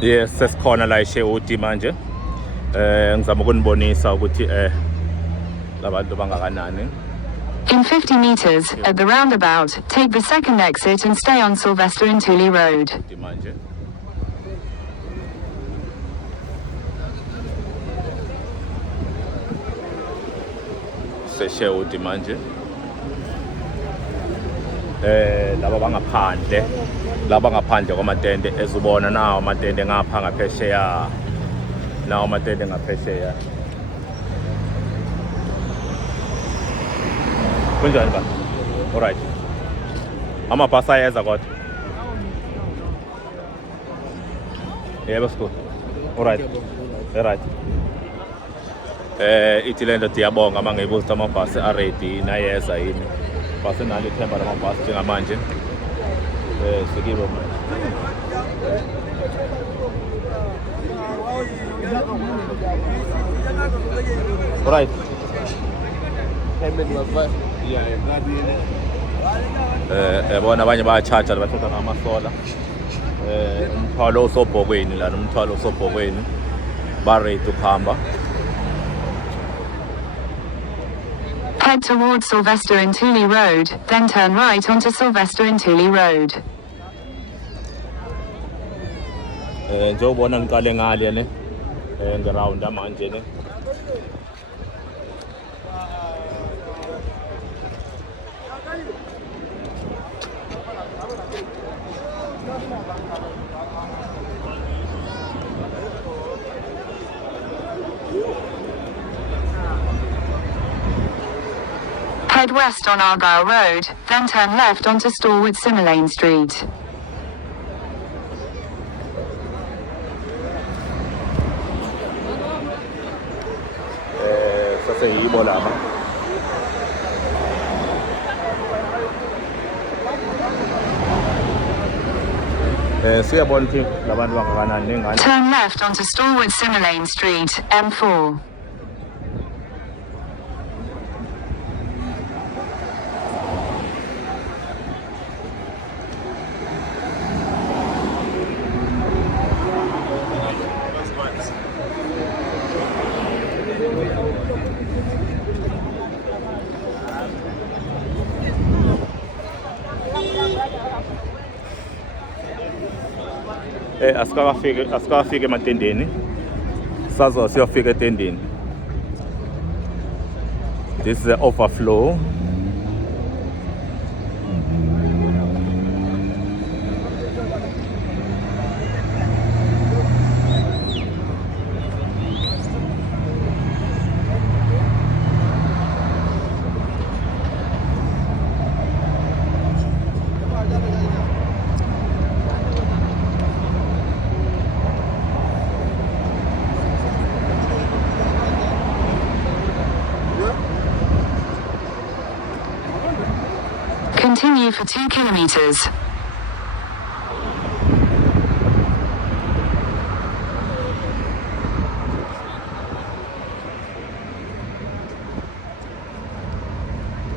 Yes, sesikhona la eShewoti manje. Ngizama ukunibonisa ukuthi labantu bangakanani. In 50 meters, at the roundabout, take the second exit and stay on Sylvester Ntuli Road. Manje. SeShewoti manje. Laba ngaphandle kwamatende ezubona nawo amatende ngapha ngaphesheya. Nawo amatende ngaphesheya. Kunjani ba? Alright. Amabhasi ayeza kodwa. Yebo skhulu. Alright. Alright. Ithi le nto diyabonga mangiyibuza ukuthi amabhasi ready nayeza yini. Base nalo ithemba lamabhasi njengamanje. Sikibo manje. Alright. Bona abanye bayacharge bathatha ngamasola. Umthwalo osobhokweni lana umthwalo osobhokweni ba ready ukuhamba. Head towards Sylvester Ntuli Road, then turn right onto Sylvester Ntuli Road. Njengobona ngiqale ngale ne ngirounda manje ne. Head west on Argyle Road, then turn left onto Storwood Simmerlane Street. Sasa yibo laba. Siyabona ukuthi labantu bangakanani nengane. Turn left onto Storwood Simmerlane Street, M4. Asikafike ematendeni. Sazo siyofika etendeni. This is the overflow. Continue for 2 kilometers.